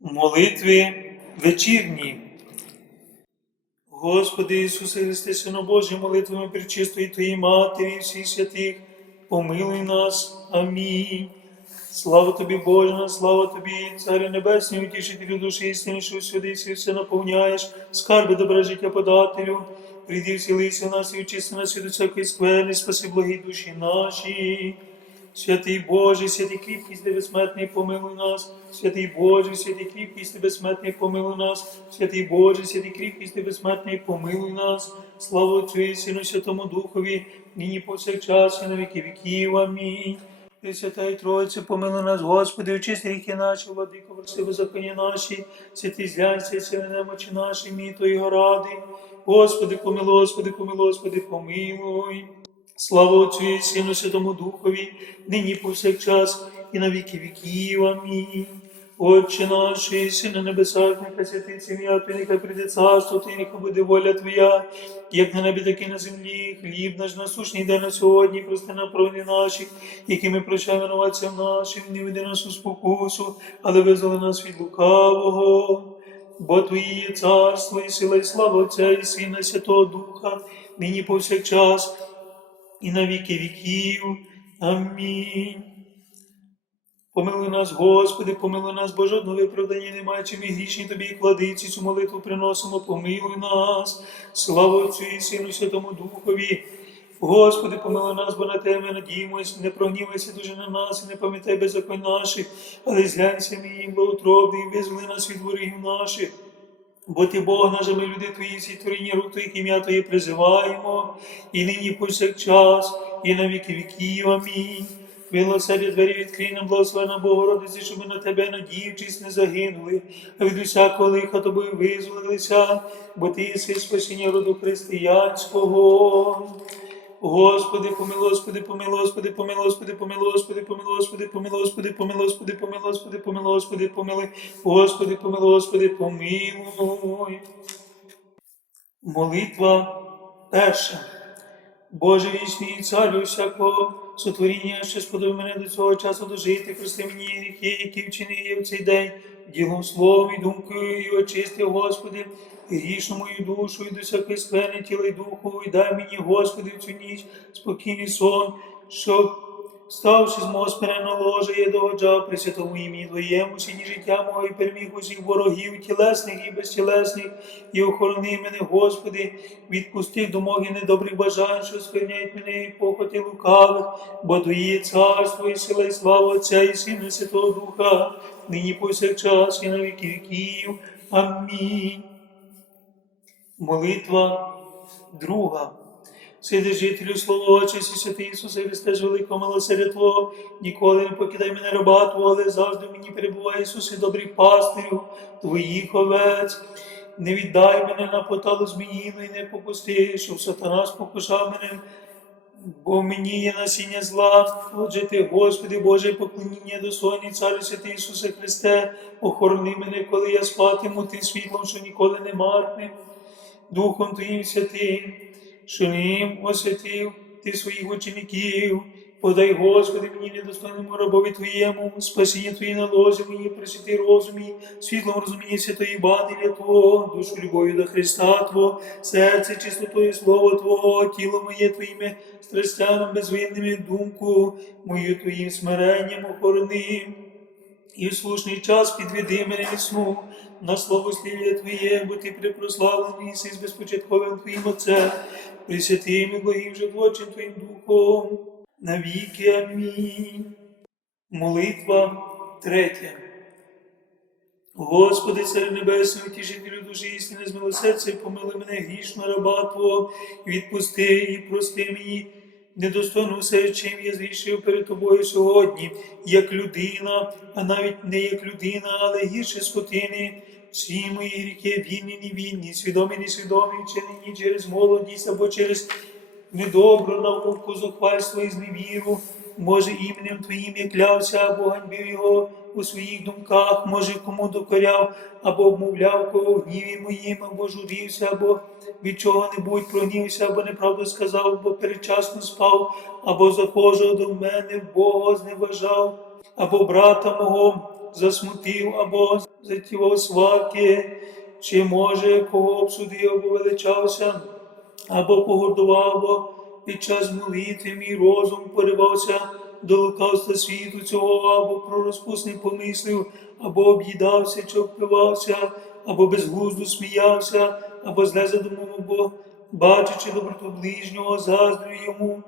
Молитви вечірні. Господи Ісусе Христе, Сину Божий, молитвами причистої Твоїй Матері, і всіх святих, помилуй нас. Амінь. Слава тобі, Боже, слава тобі, Царю Небесний, утішителю душі істини, що сюди і все наповняєш, скарби добре життя подателю. Прийди, вселися в нас і очисти нас від усякої скверни, спаси благі душі наші. Святий Боже, святий кріпкість ти безсмертний, помилуй нас, святий Боже, святий кріпкість ти безсмертний, помилуй нас, святий Боже, святий кріпкість ти безсмертний, помилуй нас, слава Отцю і Сину, Святому Духові, нині повсякчас і на віки віків. Амінь. Пресвятая Тройця, помилуй нас, Господи, очисти ріки наші, владико, прости беззаконня наші, святі злянці, сили немочі наші, мій Твої ради. Господи, помилуй, Господи, помилуй, Господи, помилуй. Слава Отцю і Сину Святому Духові, нині повсякчас і на віки віків. Амінь. Отче наш, і си на небесах, нехай святиться ім'я Твоє, нехай прийде царство Твоє, нехай буде воля Твоя, як на небі, так і на землі. Хліб наш насущний день на сьогодні, прости нам провини наші, які ми прощаємо винуватцям нашим, не веди нас у спокусу, але визволи нас від лукавого. Бо Твоє є царство, і сила, і слава Отця, і Сина, і Святого Духа, нині повсякчас і на віки віків. Амінь. Помилуй нас, Господи, помилуй нас, бо жодного виправдання немає, чи ми грішні тобі кладиці цю молитву приносимо, помилуй нас, слава Отцю і Сину, Святому Духові. Господи, помилуй нас, бо на тебе ми надіємось, не прогнівайся дуже на нас, і не пам'ятай беззаконь наших, але зглянься мій благоутробний, і визволи нас від ворогів наших. Бо ти Бог наш, люди твої, всі творіння рук твоїх ім'я Твоє призиваємо, і нині повсякчас, і на віки віків. Амінь. Милосердя двері відкрий нам, благословена Богородиці, щоб ми на тебе, надіючись, не загинули, а від усякого лиха тобою визволилися, бо ти єси спасіння роду християнського. Господи, помилуй, Господи, помилуй, Господи, помилуй, Господи, помилуй, Господи, помилуй, Господи, помилуй, Господи, помилуй, Господи, помилуй, Господи, помилуй, Господи, помилуй, Господи, помилуй, Господи, помилуй. Молитва перша. Боже вічний царю всякого сотворіння, що сподобав мене до цього часу дожити, прости мені гріхи, які вчинив я в цей день, ділом словом і думкою, і очисти, Господи, грішну мою душу, і до всякої сфери тіла і духу, і дай мені, Господи, в цю ніч спокійний сон, щоб Ставши з мого смиренного ложа, я догоджав при святому ім'ї Твоєму, сіні життя мого і переміг усіх ворогів, тілесних і безтілесних, і охорони мене, Господи, від пустих думок і недобрих бажань, що скверняють мене і похоті лукавих, бо Твоє царство і сила, і слава Отця і Сина, Святого Духа, нині повсякчас і на віки віків. Амінь. Молитва друга. Сиди жителю слово Отче, і святий Ісусе Христе, ж великого милосердя Твого, ніколи не покидай мене раба Твого, але завжди мені перебуває Ісусе, добрий пастирю, Твоїх овець. Не віддай мене на поталу зміїну і не попусти, щоб сатана спокушав мене, бо мені є насіння зла. Отже ти, Господи, Боже, поклоніння достойний царю святий Ісусе Христе, охорони мене, коли я спатиму, ти світлом, що ніколи не марне, Духом Твоїм святим ним освятив ти своїх учеників, подай, Господи, мені недостойному рабові Твоєму, спасіння Твої на лозі мені, пресвятий розумі, світлом розуміння святої Банеля Твого, душу любові до Христа Твого, серце чистотою Слово Твого, тіло моє Твоїми страстями безвинними, думку мою Твоїм смиренням охорони. І в слушний час підведи мене від на славослів'я Твоє, бо Ти припрославлений з безпочатковим Твоїм Отцем, присвятим і благим животчим Твоїм Духом, навіки. Амінь. Молитва третя. Господи, Царю Небесний, утішителю душі істини, з милосердя, помили мене грішно раба Твого, відпусти і прости мені недостойно все, чим я зрішив перед тобою сьогодні, як людина, а навіть не як людина, але гірше скотини. Всі мої гріхи, вільні, невільні, свідомі, несвідомі, вчинені через молодість або через недобру науку, зухвальство і зневіру. Може, іменем Твоїм я клявся, або ганьбив його у своїх думках, може, кому докоряв, або обмовляв кого в гніві моїм, або журився, або від чого-небудь прогнівся, або неправду сказав, або передчасно спав, або захожого до мене, Бога зневажав, або брата мого засмутив, або затівав сварки, чи може кого обсудив або величався, або погордував, або під час молитви мій розум поривався до лукавства світу цього, або про розпусний помислив, або об'їдався, чи впивався, або безглузду сміявся, або зле задумав, або бачачи доброту ближнього, заздрю йому,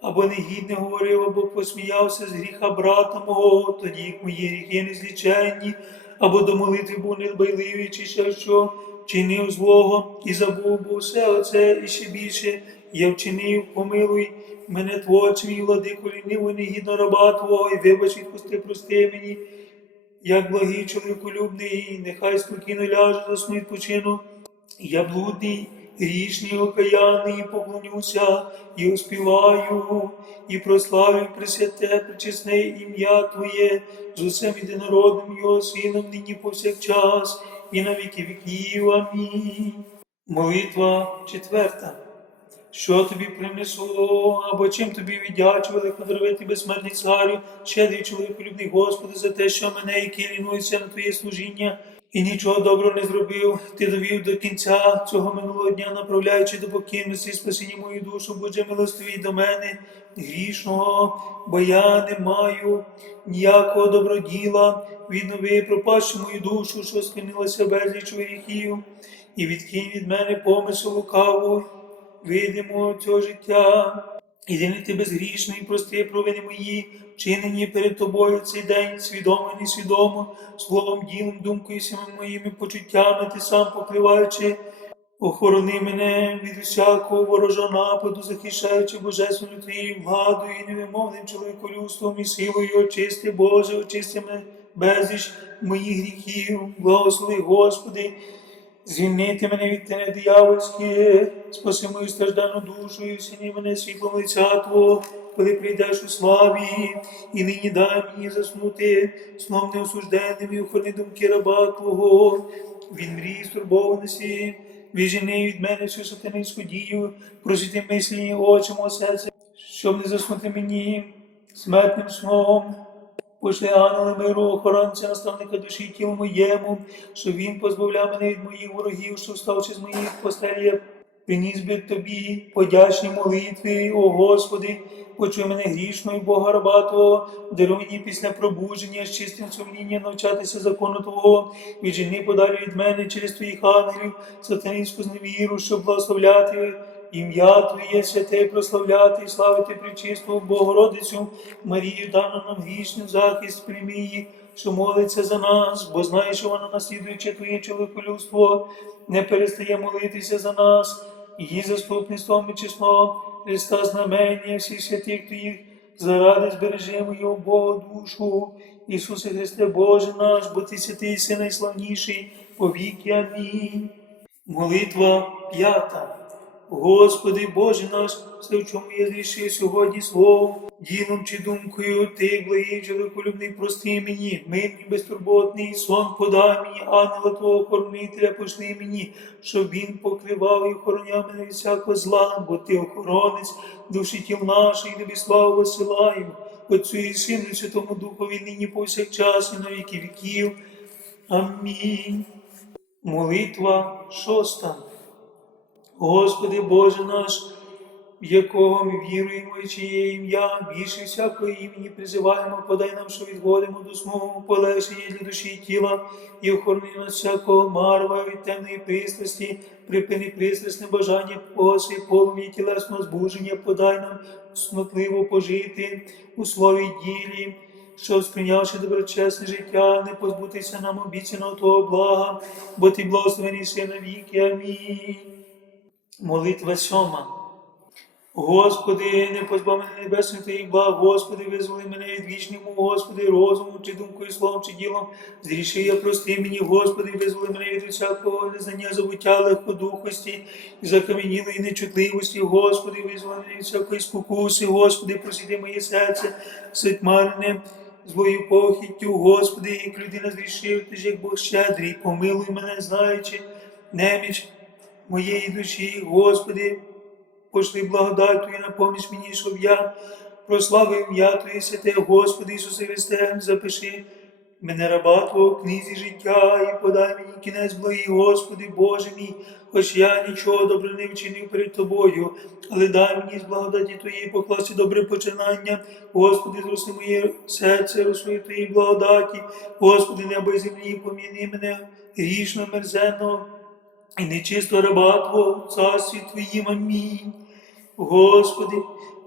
або негідне говорив, або посміявся з гріха брата мого, тоді як мої гріхи незліченні, або до молитви був недбайливий, чи ще що вчинив злого і забув, бо все оце і ще більше я вчинив, помилуй мене творче, мій владику ліниво, негідно раба Твого, і вибач відпусти, прости мені, як благий чоловіколюбний, нехай спокійно ляже, засну відпочину. Я блудний, грішний, окаянний, поклонюся і успіваю, і прославлю пресвяте, причесне ім'я Твоє з усім єдинородним Його Сином, нині повсякчас, і на віки віків. Амінь. Молитва четверта. Що тобі принесло, або чим тобі віддячували, подарувати безсмертний царю, щедрий чоловіколюбний Господи, за те, що мене, який лінується на Твоє служіння, і нічого доброго не зробив, ти довів до кінця цього минулого дня, направляючи до покірності, спасіння мою душу, Боже милостивий до мене, грішного, бо я не маю ніякого доброділа, віднови пропащу мою душу, що скинилася безліч гріхів, і відкинь від мене помисл лукаву, видимо цього життя. Єдиний ти безгрішний, прости провини мої, вчинені перед тобою цей день, свідомо і несвідомо, словом, ділом, думкою, всіми моїми почуттями, ти сам покриваючи, охорони мене від усякого ворожого нападу, захищаючи божественною твоєю владою і невимовним чоловіколюбством і силою, очисти, Боже, очисти мене безліч моїх гріхів, благослови, Господи, Звільнити мене від тене диявольське, спаси мою страждану душу і всіни мене світлом лиця Твого, коли прийдеш у славі, і нині дай мені заснути сном неосужденним і охорони думки раба Твого, від мрії стурбованості, віджени від мене всю сатанинську дію, просити мислі очі мого серця, щоб не заснути мені смертним сном. Пошли ангели миру, охоронця, наставника душі і тілу моєму, щоб він позбавляв мене від моїх ворогів, що вставши з моїх постелі, я приніс би тобі подячні молитви, о Господи, почуй мене грішною, Бога раба Твого, даруй мені після пробудження з чистим сумлінням навчатися закону Твого, віджени подалі від мене через Твоїх ангелів, сатанинську зневіру, щоб благословляти ім'я Твоє святе прославляти і славити причисту Богородицю Марію, дану нам грішним захист прийми її, що молиться за нас, бо знає, що вона, наслідуючи Твоє чоловіколюбство, не перестає молитися за нас, її заступництвом і числом Христа знамення всіх святих Твоїх, заради збережи мою Бога душу, Ісусе Христе Боже наш, бо Ти святий Син найславніший, повіки. Амінь. Молитва п'ята. Господи Боже наш, все, в чому я зрішив сьогодні словом, ділом чи думкою, ти, благий, чоловіколюбний, прости мені, мирний, безтурботний, сон подай мені, ангела Твого охоронителя пошли мені, щоб він покривав і охороняв мене від всякого зла, бо ти охоронець душі тіл наших, тобі славу висилаю, Отцю і Сину, Святому Духові нині повсякчас і на віки віків. Амінь. Молитва шоста. Господи Боже наш, в якого ми віруємо, і чиє ім'я, більше всякого імені призиваємо, подай нам, що відводимо до смогу полегшення для душі і тіла, і охорони нас всякого марва від темної пристрасті, припини пристрасне бажання поси, полум'я тілесного збудження, подай нам снотливо пожити у слові ділі. Щоб сприйнявши доброчесне життя, не позбутися нам обіцяного Твого блага, бо Ти благословений си навіки. Амінь. Молитва сьома. Господи, не позбав мене небесних Твоїх благ, Господи, визволи мене від вічному, Господи, розуму, чи думкою, словом, чи ділом. Зріши я прости мені, Господи, визволи мене від усякого незнання, забуття, легкодухості, закам'янілої нечутливості, Господи, визволи мене від всякої спокуси, Господи, просити моє серце, ситьмарне, злою похиттю, Господи, як людина зрішив, ти ж як Бог щедрий, помилуй мене, знаючи неміч моєї душі, Господи, пошли благодать Твою на поміч мені, щоб я прославив ім'я Твоє святе, Господи Ісусе Христе, запиши мене раба Твого в книзі життя, і подай мені кінець благий, Господи, Боже мій, хоч я нічого добре не вчинив перед Тобою, але дай мені з благодаті Твоєї покласти добре починання, Господи, зросли моє серце, розсує Твоїй благодаті, Господи, небо і землі, поміни мене грішно, мерзенно, і нечисто раба Твого, в царстві Твоїм, амінь. Господи,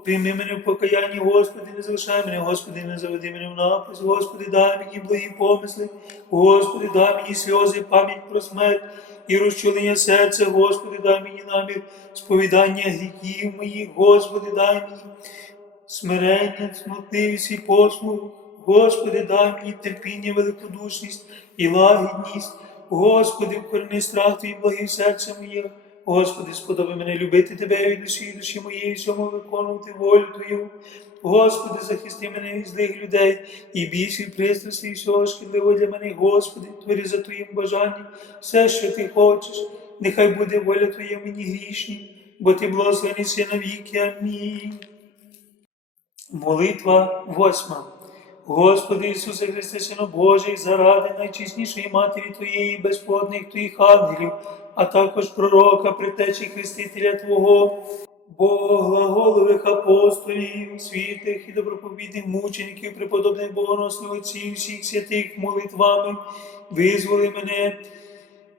прийми мене в покаянні, Господи, не залишай мене, Господи, не заведи мене в напис, Господи, дай мені благі помисли, Господи, дай мені сльози, пам'ять про смерть і розчулення серця, Господи, дай мені намір сповідання гріхів моїх, Господи, дай мені смирення, смутливість і послуг, Господи, дай мені терпіння, великодушність і лагідність, Господи, вкорни страх Твій благий серце моє. Господи, сподоби мене любити Тебе від душі і душі моєї, всьому виконувати волю Твою. Господи, захисти мене від злих людей і більші пристрасті і всього шкідливого для мене, Господи, творі за Твоїм бажанням все, що Ти хочеш. Нехай буде воля Твоя мені грішні, бо Ти благословений си навіки. Амінь. Молитва восьма. Господи Ісусе Христе, Сину Божий, заради найчиснішої Матері Твоєї, безплодних Твоїх ангелів, а також пророка, притечі Хрестителя Твого, Боглаголових апостолів, святих і доброповідних мучеників, преподобних богоносних отців, всіх святих молитвами, визволи мене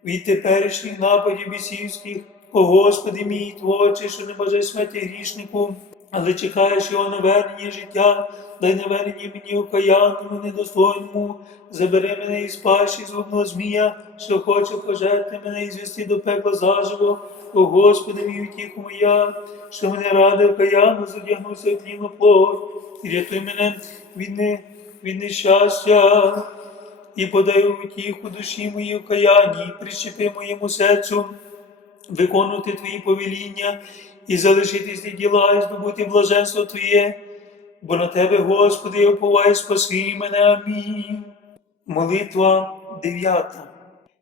від теперішніх нападів бісівських, о Господи мій Творче, що не бажай смерті грішнику, але чекаєш його навернення життя, дай навернення мені окаянному, недостойному, забери мене із пащі злобного змія, що хоче пожерти мене і звести до пекла заживо, о Господи мій утіху моя, що мене ради окаянно задягнувся в тлінну плоть, і рятуй мене від, не, від нещастя, і подай утіху душі моїй окаянні, і прищепи моєму серцю виконувати Твої повеління і залишити злі діла, і здобути блаженство Твоє, бо на Тебе, Господи, оповай, спаси мене. Амінь. Молитва дев'ята.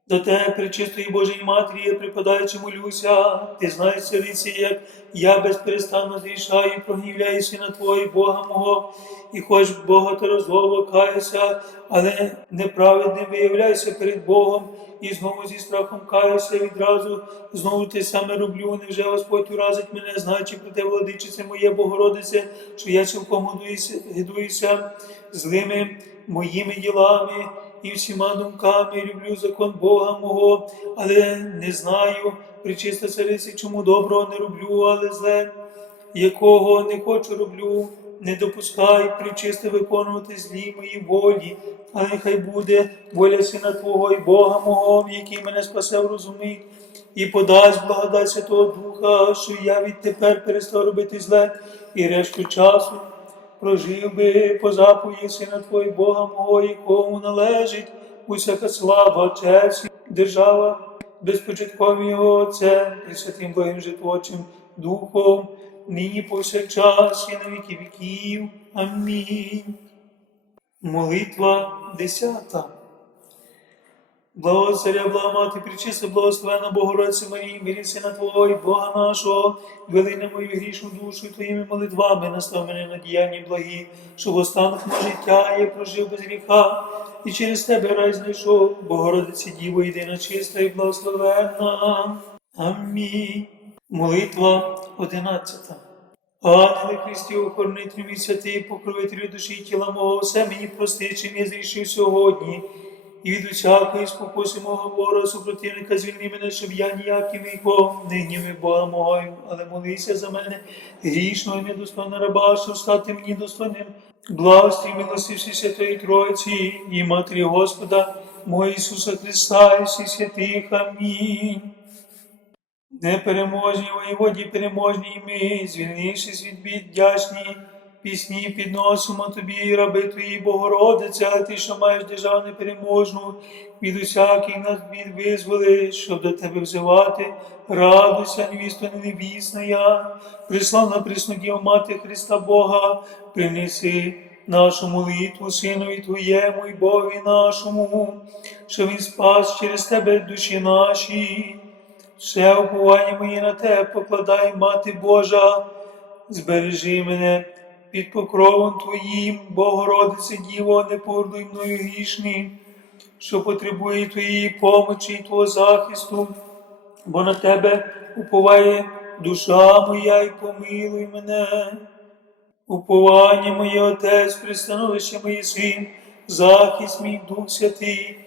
До Тебе, пречистої Божої Матері, я припадаючи молюся, ти знаєш, цариці, як я безперестанно зрішаю і прогнівляю сина Твого, Бога мого, і хоч Бога багаторазово каюся, але неправедним виявляюся перед Богом, і знову зі страхом каюся відразу, знову те саме роблю, невже Господь уразить мене, знаючи про те, владичице моє Богородице, що я цілком гидуюся злими моїми ділами і всіма думками люблю закон Бога мого, але не знаю, причиста цариці, чому доброго не роблю, але зле, якого не хочу роблю, не допускай причисти виконувати злі мої волі, але нехай буде воля сина Твого і Бога мого, який мене спасе розумить, і подасть благодать Святого Духа, що я відтепер перестав робити зле і решту часу прожив би по заповіді Сина Твої Бога мого, якому належить усяка слава, честь, держава, безпочатковим його Отцем, Пресвятим Богим Житвочим Духом, нині повсякчас і на віки віків. Амінь. Молитва десята. Благо царя, блага мати, причиста, благословена Богородице Марії, мирі сина Твого і Бога нашого, вели на мою грішну душу Твоїми молитвами, настав мене на діянні благі, щоб останок на життя я прожив без гріха, і через тебе рай знайшов, Богородице Діво, єдина чиста і благословенна. Амінь. Молитва одинадцята. Ангели Христі, охоронителю мій святий, покровителю душі і тіла мого, все мені прости, чим я зрішив сьогодні. І від усякої спокуси мого ворога супротивника звільни мене, щоб я ніяким віком не гніви Бога мого, але молися за мене грішного і недостойного раба, щоб стати мені достойним благості і милості Святої Тройці і Матері Господа, мого Ісуса Христа, і всіх святих. Амінь. Непереможні воєводі переможні і ми, звільнившись від бід вдячні, пісні підносимо тобі, раби твої Богородице, а ти, що маєш державу непереможну, від усяких нас бід визволи, щоб до тебе взивати, радуйся, невісто невісна я, приславна приснодів мати Христа Бога, принеси нашу молитву Синові Твоєму і Богові нашому, що Він спас через тебе душі наші. Все уповання моє на те покладай, Мати Божа, збережи мене під покровом Твоїм, Богородице Діво, не погордуй мною грішним, що потребує Твоєї помочі і Твого захисту, бо на Тебе уповає душа моя, і помилуй мене. Уповання моє Отець, пристановище моє Син, захист мій Дух Святий,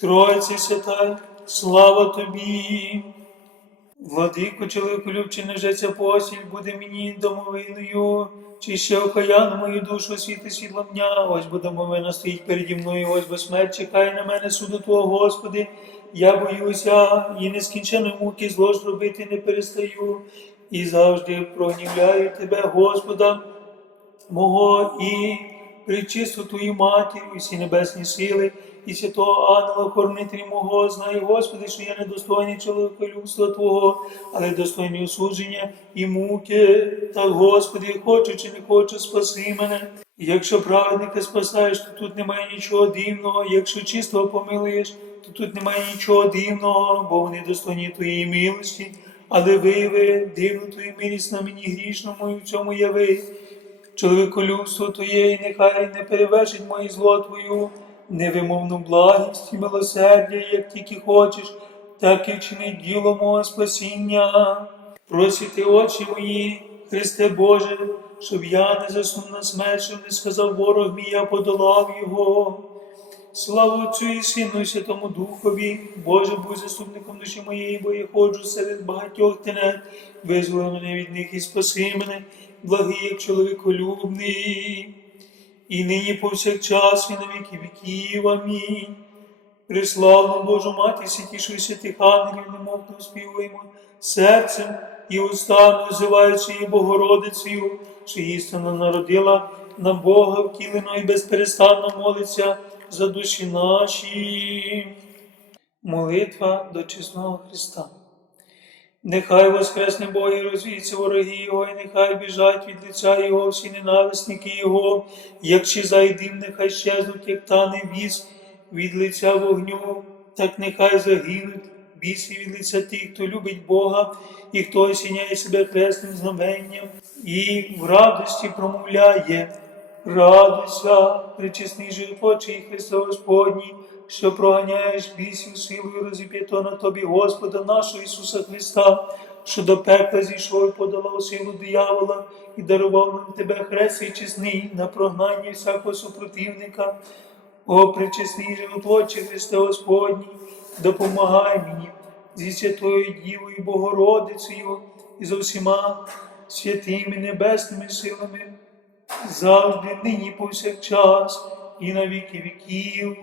Тройце свята, слава Тобі. Владико, чоловіку любче, нежеться посіль, буде мені домовиною, чи ще окаяну мою душу світи світлом дня, ось бо домовина стоїть переді мною, ось бо смерть чекає на мене суду Твого, Господи, я боюся і нескінченої муки зло ж робити не перестаю, і завжди прогнівляю Тебе, Господа, мого і причисту Твою матір, і всі небесні сили, і святого ангела, хоронителі мого, знаю, Господи, що я недостойний чоловіколюбства Твого, але достойний осудження і муки. Так, Господи, хочу чи не хочу, спаси мене. Якщо праведника спасаєш, то тут немає нічого дивного, якщо чистого помилуєш, то тут немає нічого дивного, бо вони достойні Твоєї милості, але вияви дивну Твою милість на мені грішному, і в цьому яви чоловіколюбство Твоє, і нехай не перевершить моє зло Твою, невимовну благість і милосердя, як тільки хочеш, так і вчини діло мого спасіння. Просвіти очі мої, Христе Боже, щоб я не заснув на смерть, не сказав ворог мій, я подолав його. Слава Отцю і Сину, і Святому Духові, Боже, будь заступником душі моєї, бо я ходжу серед багатьох тенет, визволи мене від них і спаси мене, благий як чоловіколюбний, і нині повсякчас, і на віки віків. Амінь. Приславну Божу Мати, святішої святих ангелів, немовно співуємо серцем і устами, озиваючи її Богородицею, що істинно народила на Бога втілено і безперестанно молиться за душі наші. Молитва до чесного Христа. Нехай воскресне Бог і розвіться вороги Його, і нехай біжать від лиця Його всі ненависники Його, як щеза й дим, нехай щезнуть, як тане віз від лиця вогню, так нехай загинуть біси від лиця тих, хто любить Бога, і хто осіняє себе хресним знаменням, і в радості промовляє. Радуйся, причесний животочий Христо Господній, що проганяєш бісів силою розіп'ято на тобі Господа нашого Ісуса Христа, що до пекла зійшов і подолав силу диявола і дарував нам тебе хрест і чесний на прогнання всякого супротивника. О, причесний животочий Христе Господній, допомагай мені зі Святою Дівою Богородицею і з усіма святими небесними силами завжди, нині повсякчас, і на віки віків.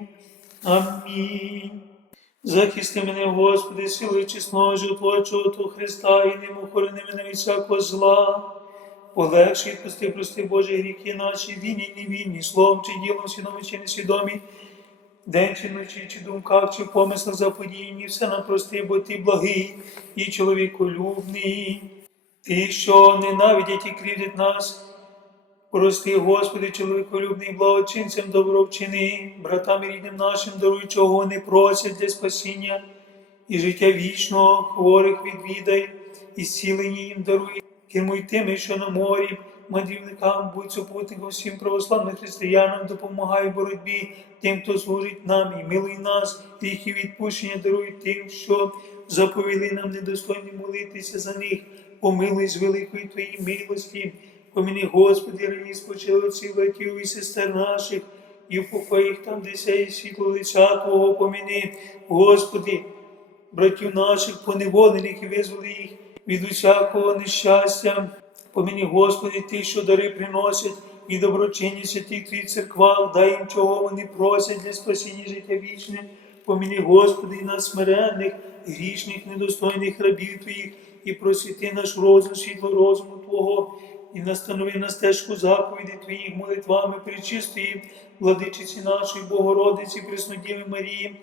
Амінь. Захисти мене, Господи, силою чесного Твого Христа, і ним охорони мене від всякого зла. Полегши і прости, Боже, гріхи наші, вільні, невільні, словом чи ділом, свідомі чи несвідомі, день чи ночі, чи думках, чи помислах заподіяні, все нам прости, бо ти благий і чоловіколюбний. Ти, що ненавидять і кривдять нас, Прости, Господи, чоловіколюбний, благочинцям добро вчини, братам і рідним нашим даруй, чого вони просять для спасіння і життя вічного, хворих відвідай, і зцілення їм даруй, кермуй тими, що на морі, мандрівникам, будь супутником всім православним християнам, допомагай в боротьбі тим, хто служить нам, і милуй нас, гріхи відпущення даруй тим, що заповіли нам недостойні молитися за них, помилуй з великої Твоєї милості. Поміни, Господи, рані спочили отців, братів і сестер наших, і впокой їх там, де сяє світло лиця Твого, поміни, Господи, братів наших, поневолених і визволи їх від усякого нещастя. Поміни, Господи, Ти, що дари приносять і доброчинні святих Твій церквах, дай їм, чого вони просять для спасіння життя вічне. Поміни, Господи, і нас смиренних, грішних, недостойних рабів Твоїх, і просвіти наш розум, світло розуму Твого і настанови на стежку заповіді Твоїх молитвами причистої, владичиці нашої Богородиці, Преснодіви Марії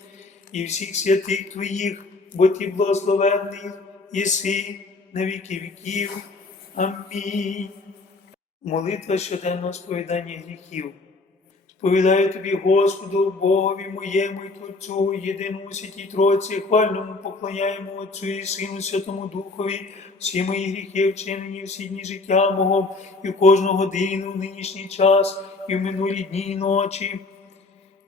і всіх святих Твоїх, бо Ти благословенний єси на віки віків. Амінь. Молитва щоденного сповідання гріхів. Сповідаю тобі, Господу, Богові моєму і Творцю, єдиному святій Тройці, хвальному поклоняємо Отцю і Сину Святому Духові, всі мої гріхи вчинені всі дні життя мого, і в кожну годину в нинішній час, і в минулі дні і ночі.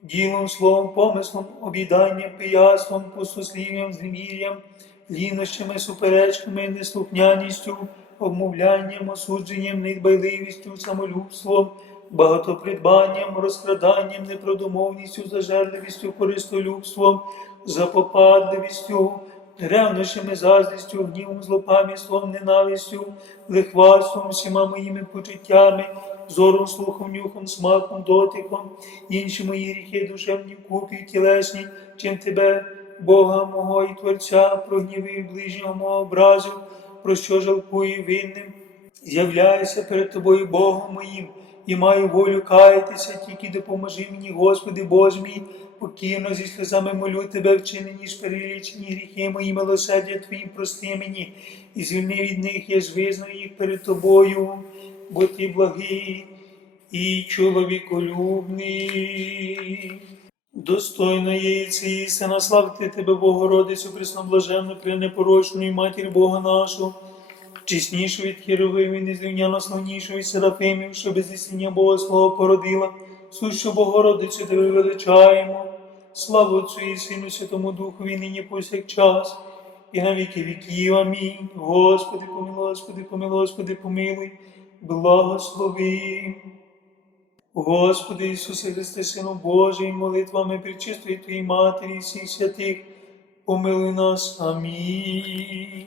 Ділом, словом, помислом, обіданням, пияством, пустослів'ям, зневір'ям, лінощами, суперечками, неслухняністю, обмовлянням, осудженням, недбайливістю, самолюбством, багатопридбанням, розкраданням, непродумовністю, зажерливістю, користолюбством, запопадливістю, ревнощами, заздрістю, гнівом, злопам'ятством, ненавистю, лихварством, всіма моїми почуттями, зором, слухом, нюхом, смаком, дотиком, інші мої гріхи, душевні купі, тілесні, чим тебе, Бога мого і Творця, прогнівив ближнього мого образу, про що жалкую винним, з'являюся перед тобою, Богом моїм, і маю волю каятися, тільки допоможи мені, Господи Боже мій, покірно зі сльозами молю Тебе, вчинені ж перелічені гріхи мої, милосердя Твої, прости мені, і звільни від них, я ж визнаю їх перед Тобою, бо Ти благий і чоловіколюбний. Достойно є і цієї сина, славити Тебе, Богородицю, пресноблаженну, пренепорочну і матір Бога нашого, чеснішу від Херовим і незрівняно славнішу від Серафимів, що без істиння Бога Слова породила, сущу Богородицю Тебе величаємо, славу Отцю і Сину Святому Духові, нині повсякчас, і на віки віків. Амінь. Господи, помилуй, Господи, помилуй, Господи, помилуй, благослови. Господи Ісусе Христе, Сину Божий, молитвами причистої Твоїй Матері і всіх святих, помилуй нас. Амінь.